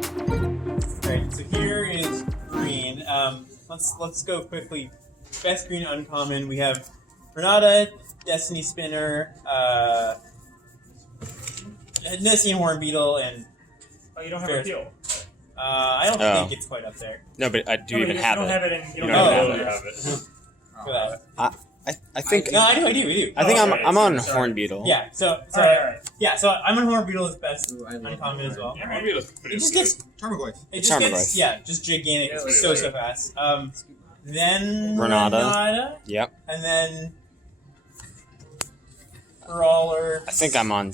Alright, so here is green. Let's go quickly. Best green uncommon. We have Renata, Destiny Spinner, Nessian Horn Beetle, and Oh, you don't have Ferris. repeal. I don't think it's quite up there. No, but I do No, even you have don't it. have it in. You don't You have don't it. have in- it. For that. I think. No, I do. I think Oh, I'm on sorry. Horn Beetle. Yeah, so Alright. yeah, so I'm on Horn Beetle as best Ooh, I love uncommon as well. Yeah, Maybe it's pretty It just good. gets Tarmogoyf. it just gets Charmagoyf. just gigantic Yeah, so fast. Then Renata. Yep. and then Brawler. I think I'm on.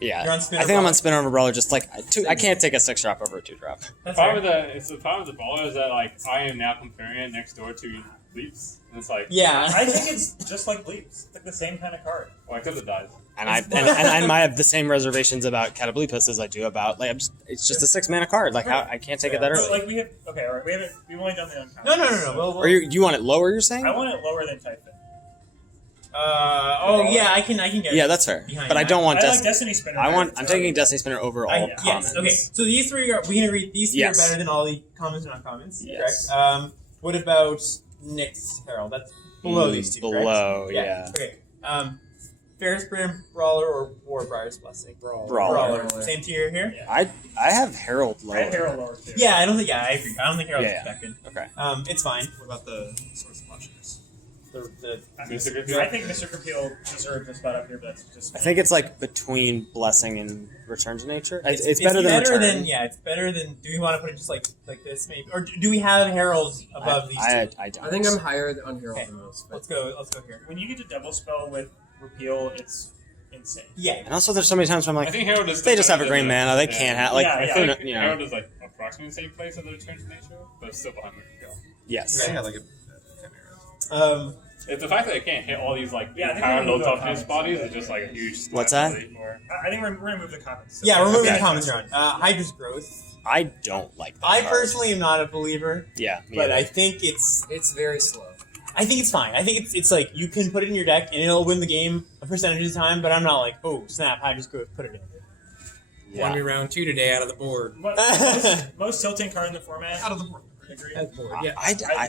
Yeah. You're on Spinner I think I'm Brawler. on Spinner over Brawler. Just like I can't take a 6-drop over a 2-drop. The That's problem fair. with the problem with the baller is that like I am now comparing it next door to Leaps, and it's like Yeah. I think it's just like Bleeps. It's like the same kind of card. well, because it dies. And I might have the same reservations about Cataplepus as I do about like it's just a 6-mana card. Like how I can't take it that So, early. like we have. Okay, all right. We've only done the uncommon. No. We'll, Or you want it lower? You're saying? I want it lower than Typhon. yeah, I can get Yeah, it. that's fair. Behind But I that. don't want I like Destiny. Destiny Spinner. I'm taking Destiny Spinner over all Yes. commons. Okay. So these three are we can agree these three Yes. are better than all the commons and uncommons. Yes. Correct. What about Nyx Herald? That's below these two. Below, correct? yeah. Okay. Ferris Brim, Brawler, or Warbriar's Blessing. Brawler. Same tier here. Yeah. I have Herald lower. I have Herald lower too. Yeah, I don't think. Yeah, I agree. I don't think Herald's Yeah. expected. Okay. It's fine. What about the Source Splashers? The Mr. I Repeal? think Mr. Repeal deserves a spot up here, but that's just. I think it's like between Blessing and Return to Nature. It's better better than Return. yeah, it's better than. Do we want to put it just like this maybe, or do we have Heralds above these two? I don't. I think I'm higher on Herald Okay. than most. But Let's go here. When you get to double spell with Repeal, it's insane. Yeah. And also, there's so many times where I'm I like, think Herald is. they just have a better green than- mana. They yeah. can't have like Yeah, yeah. who I kn- think you know. Herald is like approximately the same place as the Return to Nature, but it's still behind Repeal. Yes. I had like a Chimera. It's the fact that it can't hit all these like Yeah, I think power we're low gonna go toughness comments. bodies is just like a huge. What's that? liability for- I think we're gonna move the comments. Yeah, we're moving Okay. the comments around. Hydra's Growth. I don't like that I card. personally am not a believer, Yeah. Me but either. I think it's Very slow. fine. I think it's like you can put it in your deck and it'll win the game a percentage of the time, but I'm not like, oh snap, Hydra's Growth, put it in. Yeah. Won me round 2 today out of the board. Most tilting card in the format. Out of the board. Agree. Out of the board, yeah.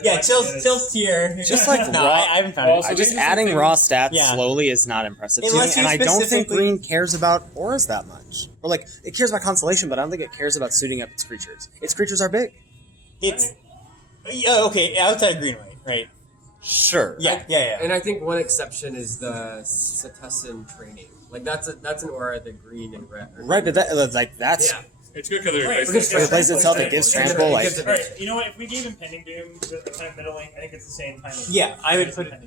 Yeah, Tilt's tier. Just like no, raw- I haven't found Well, it. so just these are adding things- raw stats Yeah. slowly is not impressive to Unless me, and you I don't think specifically- Green cares about auras that much. Or like it cares about constellation, but I don't think it cares about suiting up its creatures. Its creatures are big. It's okay outside of Greenway, right? Sure. Yeah. And I think one exception is the Setessan training. Like that's an aura that green and red. Right, but that's Yeah. It's good because it Right, replaces. it replaces itself. It gives trample. Like gives it- Alright, you know what? If we gave Impending Doom with the time middling, I think it's the same kind of. Yeah, I would put it. I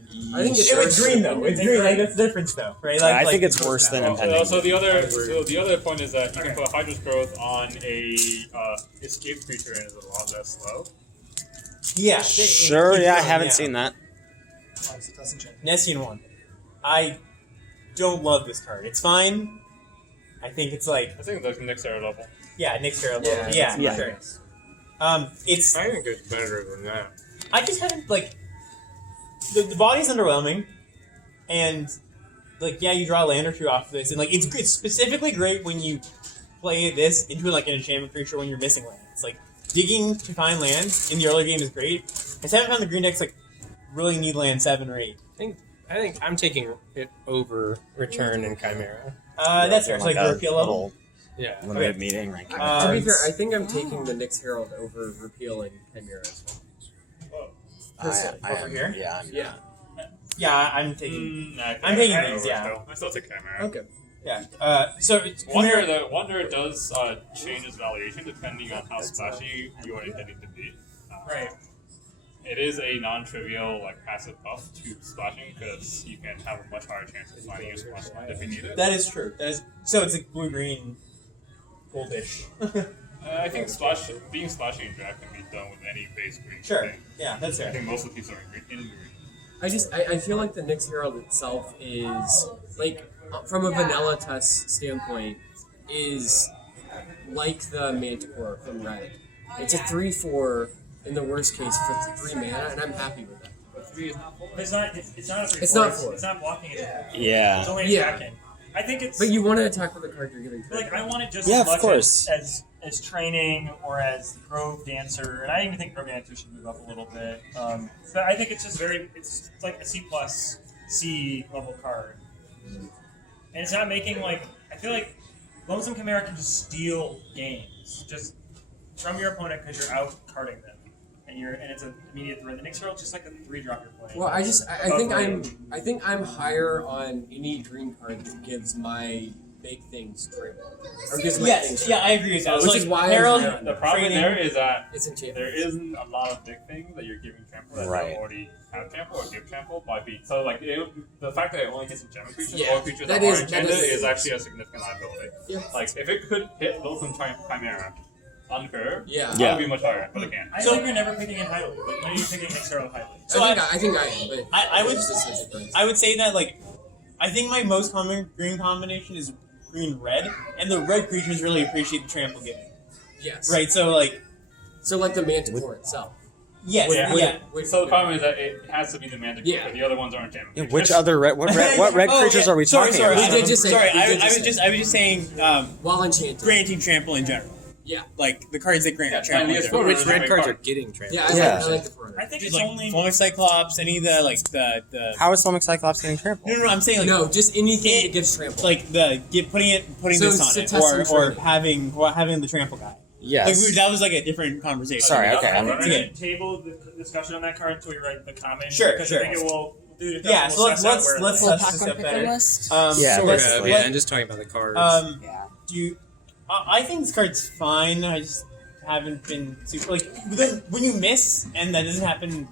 think it's It's green though. It's green. Like that's the difference though, right? Like, I think like- it's worse than Well, impending. also the Doom. other point is that you can put Hydra's Growth on a escape creature and it's a lot less slow. Yeah. Sure. Yeah, I haven't seen that. Nessian one. I don't love this card. It's fine. I think it's like I think that's the next era level. Next year. Yeah, Yeah, sure. It's I think it's better than that. I just haven't like the body's underwhelming, and like you draw a land or two off of this, and like it's specifically great when you play this into like an enchantment creature when you're missing land. It's like digging to find land in the early game is great. I just haven't found the green decks like really need land 7 or 8. I think I'm taking it over Return and Chimera. That's fair. It's like the repeal level. little Yeah. limited meeting ranking. To be fair, I think I'm taking the Nyx Herald over Repeal and Chimera as well. Over here? Yeah. Yeah. Yeah, I'm taking. I'm taking these, yeah. I still take Chimera. Okay. Yeah. So it's Wonder does change its valuation depending on how splashy you are intending to be. Right. It is a non-trivial like passive buff to splashing because you can have a much higher chance of finding your splash land if you need it. That is true. That is so. It's like blue green, goldish. I think being splashy in draft can be done with any base green Sure. thing. Yeah, that's I fair. think most of the pieces are in green. I feel like the Nyx Herald itself is like from a vanilla test standpoint, is like the Manticore from Red. It's a 3/4 in the worst case for 3 mana, and I'm happy with that. It's not. It's not a 3/4. It's not 4. It's not blocking. It's Yeah. only Yeah. attacking. I think it's But you want to attack with the card you're giving. like I want it just Yeah, as of much course. as training or as Grove Dancer, and I even think Grove Dancer should move up a little bit. But I think it's just it's like a C+ level card, and it's not making like I feel like Lonesome Chimera can just steal games just from your opponent because you're out carding them, and it's an immediate threat. The next roll just like a 3-drop you're playing. Well, I think I'm higher on any green card that gives my big things trample. Or gives my things Yes, yeah, I agree with that. Which So, like, is why Herald, I'm The problem training- there is that It's enchanted. there isn't a lot of big things that you're giving trample that Right. you already have trample or give trample by beat. So like the fact that it only hits enchantment creatures Yeah, or creatures that that are is- enchanted that is- is actually a significant liability. Yeah. Like if it could hit Loathsome Chimera on curve, Yeah. that Yeah. would be much higher, but it can't. I So- think you're never picking it highly. Like, when are you picking XRL highly? So I think I am, but I would- it's just a difference. I would say that like I think my most common green combination is green-red, and the red creatures really appreciate the trample giving. Yes. Right, so like So like the Manticore itself. yes, Yeah. yeah. So the problem is that it has to be the Manticore, Yeah. but the other ones aren't enchantment Yeah, creatures. which other red? What red Oh, creatures yeah. are we Sorry, talking sorry, about? We did just say- sorry. we I did was just say. just saying While enchanted. granting trample in general, Yeah. like the cards that grant Yeah, trample. in Tiniest general. Well, which Forward, red cards are card. getting trampled? Yeah, Yeah. I like the Forerunner. I think Just it's like only Fulmic Cyclops, any of the like the How is Fulmic Cyclops getting trampled? no, I'm saying like No, just anything it- that gives trample. like putting So this on it, Setessan or training. having the trample guy. Yes. Like that was like a different conversation. Sorry, okay, I I'm- think It's we okay. should table the discussion on that card until we write the comment. Sure, because sure. I think it will. Dude, Yeah, so let's suss out where let's it Full lands. suss pack this one up pick better. list. Yeah, Sort let's- of. let- Yeah, I'm just talking about the cards. Yeah. Do you? I think this card's fine. I just haven't been super like when you miss and that doesn't happen.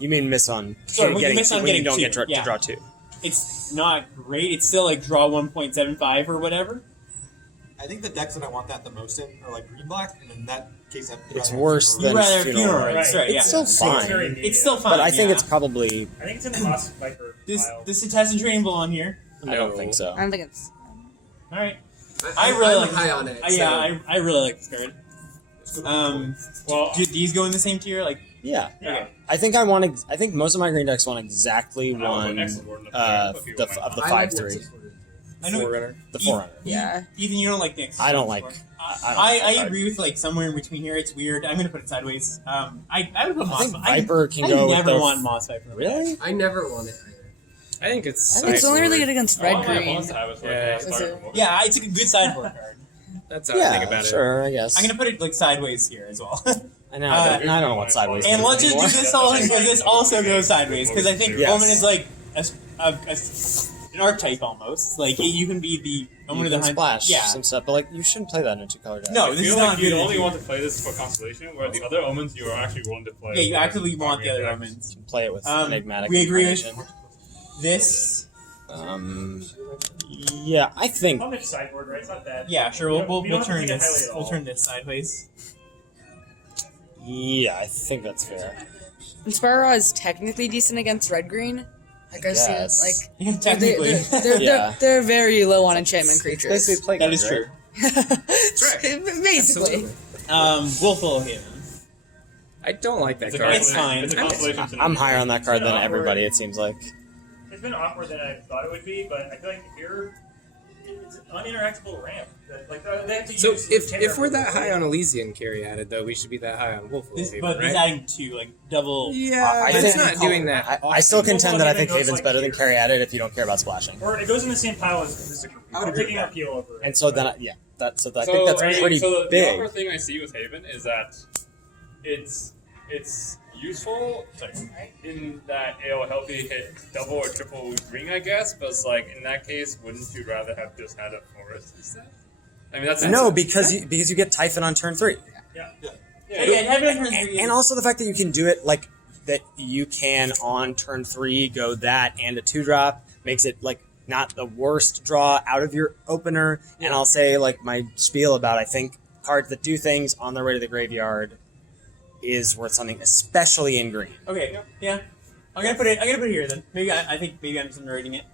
You mean miss on Sorry, when you getting miss on when getting you don't two, get to yeah. draw 2. It's not great. It's still like draw 1.75 or whatever. I think the decks that I want that the most in are like green black, and in that case, It's worse You than rather Funeral funeral Rites. rites, right? It's Yeah. still It's fine. very immediate. It's still fine. But I think yeah. it's probably. I think it's in the Moss Viper this pile. this Setessan training belong here. I don't think so. I don't think it's. All right. I really I'm like high this- on it. Yeah, so- I really like this card. Well, Do these go in the same tier? Like Yeah. yeah. I think I want. I think most of my green decks want exactly I would one put Nexus Warden up uh, there if you the want. of the I like 5/3, Nexus Warden. I know Forerunner. the Forerunner. Yeah. Ethan, you don't like Nyx. I don't like. I agree with like somewhere in between here. It's weird. I'm gonna put it sideways. I would put I Moss. think Viper can go with never the. want Moss Viper. Really? I never want it either. I think it's. I think it's only really good against All red my green. opponents have is like Yeah. a Is starter it- promotion. Yeah, it's a good sideboard card. That's how I think Yeah, about it. sure. I guess. I'm gonna put it like sideways here as well. I know. I don't know what sideways. And is let's just do anymore. this all because this also goes sideways because I think Yes. Omen is like an archetype almost. Like you can be the Omen You of the can Hunt. splash Yeah. some stuff, but like you shouldn't play that in a 2-color deck. No, I this is feel not like good. you only want to play this for Constellation, where the other omens you are actually willing to play. Yeah, you for actively want the other decks. Omens. play it with enigmatic. We agree with Incarnation. this. Yeah, I think. I'll make sideboard, right? It's not bad. Yeah, sure. We We'll don't have to turn make it this. highly at We'll all. turn this sideways. Yeah, I think that's fair. Inspira is technically decent against red green. Like I see it, Guess. like Yeah, they're, technically. Yeah. they're very low on enchantment creatures. Basically, play That is true. Basically. Wolfwell Haven. I don't like that It's a card. It's fine. It's a Constellation I'm higher on that card than Awkward. everybody. It seems like. It's been awkward than I thought it would be, but I feel like here it's an uninteractable ramp. Like they have to So use if we're that high on Elysian carry added, though, we should be that high on Wolf. This, Haven, but right? he's adding two, like double. Yeah, I but it's think- not doing that. I still contend that I think Wolfwell Haven's goes better like than Carry Added if you don't care about splashing. or it goes in the same pile as Mystic. I'm taking a peel over it. And so then, yeah, I think that's pretty so the big. awkward thing I see with Haven is that it's useful in that it'll help you hit double or triple green, I guess. But it's like in that case, wouldn't you rather have just had a forest instead? I mean, that's No, because you get Typhon on turn 3, yeah. and also the fact that you can do it like that. You can on turn 3 go that and a 2-drop makes it like not the worst draw out of your opener. And I'll say like my spiel about I think cards that do things on their way to the graveyard is worth something, especially in green. Okay, yeah. I'm gonna put it here then. I think maybe I'm just underrating it.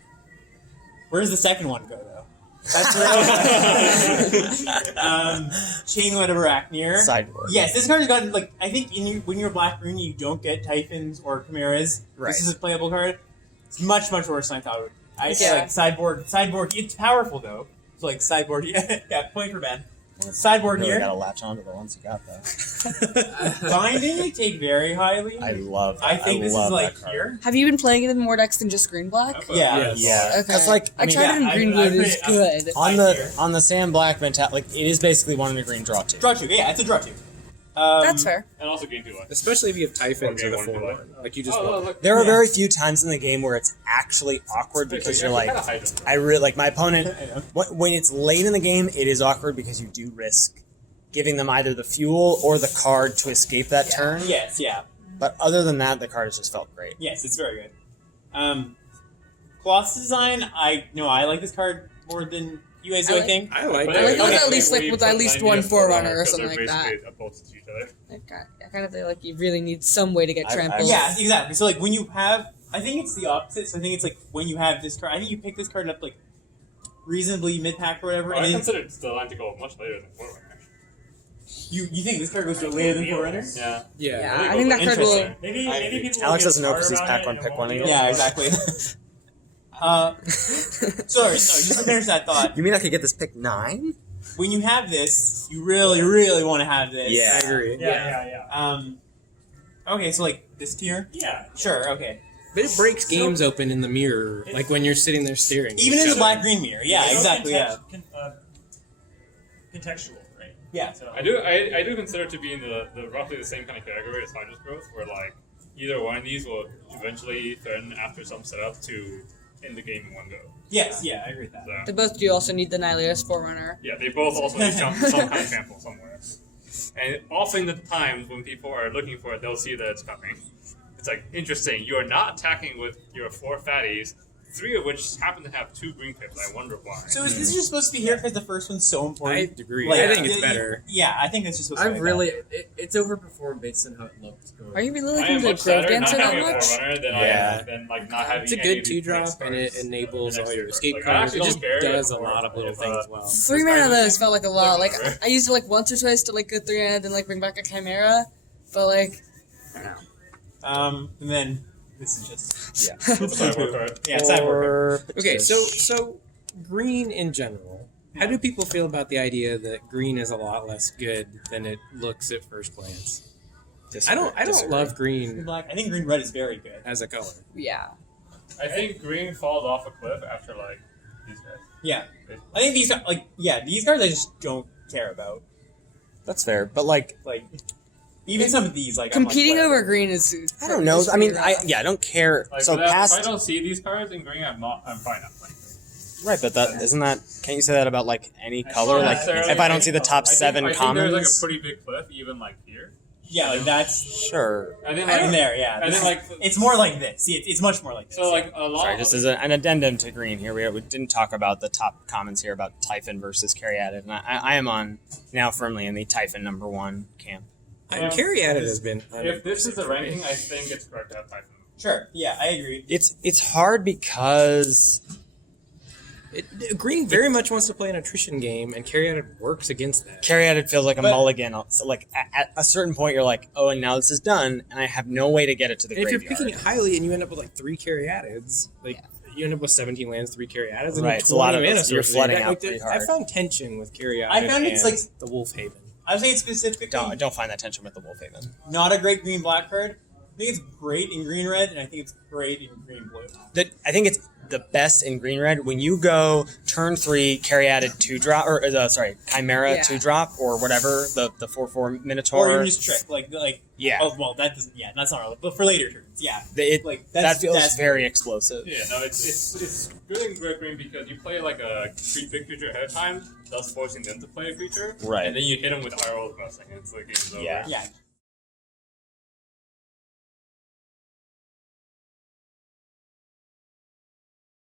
Where does the second one go though? That's Chainwood of Arachneer. Sideboard. Yes, this card has gotten, like, I think when you're black green, you don't get Typhons or Chimeras. Right. This is a playable card. It's much, much worse than I thought it would be. I Yeah. like sideboard, it's powerful though. So, like, sideboard, yeah, point for Ben. Sideboard Really here. gotta latch onto the ones you got though. Binding, I take very highly. I love. I think this is love like that card. here. Have you been playing it in more decks than just green black? Yeah. Yeah, Okay. because like I mean, tried it in yeah, green I blue. put It was it- good. on here. the Sam Black mentality, like it is basically one in a green draw two. Draw two, yeah, it's a draw two. That's fair. And also gain 2 life. Especially if you have Typhons Okay, or the one to 4/1. Like you just Oh, want. look. There are Yeah. very few times in the game where it's actually awkward because you're like, I really like my opponent. I know. When it's late in the game, it is awkward because you do risk giving them either the fuel or the card to escape that turn. Yes, yeah. But other than that, the card has just felt great. Yes, it's very good. Colossus design, I like this card more than you guys do, I think. I like I like it. it with at least like with at least one Forerunner or something like that. Opposed to each other. I kind of feel like you really need some way to get trampled. Yeah, exactly. So, like, when you have... I think it's the opposite. So I think it's, like, when you have this card... I think you pick this card up, like, reasonably mid-pack or whatever, I and then considered the line to go much later than Forerunner. you think this card goes to later than Forerunner? Yeah. Yeah. Yeah, I think that card will. Interesting. Maybe people. Alex will doesn't know get 'cause he's smart pack about one, it pick and one won't again. be Yeah, able- exactly. Sorry, just to finish that thought. You mean I could get this pick 9? When you have this, you really, really want to have this. Yeah. I agree. Yeah. Okay, so, like, this tier? Yeah. Sure, okay. But it breaks games open in the mirror, like when you're sitting there staring. at Even each in the other. black-green mirror. Yeah, It's exactly, yeah. Contextual, right? Yeah. So, I do consider it to be in the roughly the same kind of category as Hydro's Growth, where like either one of these will eventually turn after some setup to end the game in one go. Yes, yeah, I agree with that. So, They both do also need the Nihilus Forerunner. yeah, they both also need some kind of trample somewhere. And often the times when people are looking for it, they'll see that it's coming. It's like, interesting, you are not attacking with your 4 fatties, 3 of which happen to have 2 green pips. I wonder why. So is this just supposed to be here because the first one's so I important? agree. Like, I think it's yeah, better. Yeah, I think it's just supposed to be I've like really, it's overperformed based on how it looked going. Are you really I looking am to much Grove sadder not Dancer that having a much? Forerunner than Yeah. I am than like not having It's a any good of these 2-drop, next and it cards. enables The all next your two escape cards. Like, I cards. It actually just don't care does a if lot of little if, things well. 3 mana of those felt like a lot. Like Whatever. I used it like once or twice to like go 3 mana, then like bring back a Chimera. But like, I don't know. that. And then this is just Yeah. Sideboard card. yeah, sideboard. Or Okay, so green in general. How do people feel about the idea that green is a lot less good than it looks at first glance? I don't love green Black. I think green red is very good. as a color. Yeah. I think green falls off a cliff after like these guys. Yeah, I think these are like these cards I just don't care about. That's fair, but like Like even some of these like I'm like, Competing whatever. over green is. I don't know. is I mean, pretty rough. I don't care. Like, So but if I past don't see these cards in green, I'm fine. I'm playing. right, but that isn't that. Can't you say that about like any color? Not Like necessarily. if I don't see the top 7 I think commons, there's like a pretty big cliff, even like here. Yeah, like that's sure. And then in like, there. Yeah, and then like it's more like this. See, it's much more like this. so like a lot. Sorry, just as an addendum to green here, we didn't talk about the top comments here about Typhon versus Caryatid, and I am on now firmly in the Typhon #1 camp. And Caryatid has been. If this is the for me. ranking, I think it's correct to have Typhon. Sure. Yeah, I agree. It's hard because Green very much wants to play an attrition game, and Caryatid works against that. Caryatid feels like a But- mulligan. So like at a certain point, you're like, oh, and now this is done, and I have no way to get it to the And if you're graveyard. picking it highly and you end up with like 3 Caryatids, like you end up with 17 lands, 3 Caryatids, and Right, it's a lot of mana those. You're sources. flooding Like, out pretty I hard. found tension with Caryatid. I found it's, and like- the Wolf Haven. I would say it's specifically I don't find that tension with the Wolfhaven. not a great green black card. I think it's great in green red, and I think it's great in green blue. I think it's the best in green red when you go turn 3 Caryatid 2-drop or Chimera Yeah. 2-drop or whatever the 4/4 Minotaur. Or even just trick, like Yeah. Oh well, that doesn't. Yeah, that's not relevant. But for later turns, yeah. It, Like that feels that's very explosive. Yeah, no, it's good in red green because you play like a big creature ahead of time, thus forcing them to play a creature. Right. And then you hit them with IRL blessing, and it's like game's over. Yeah. Yeah,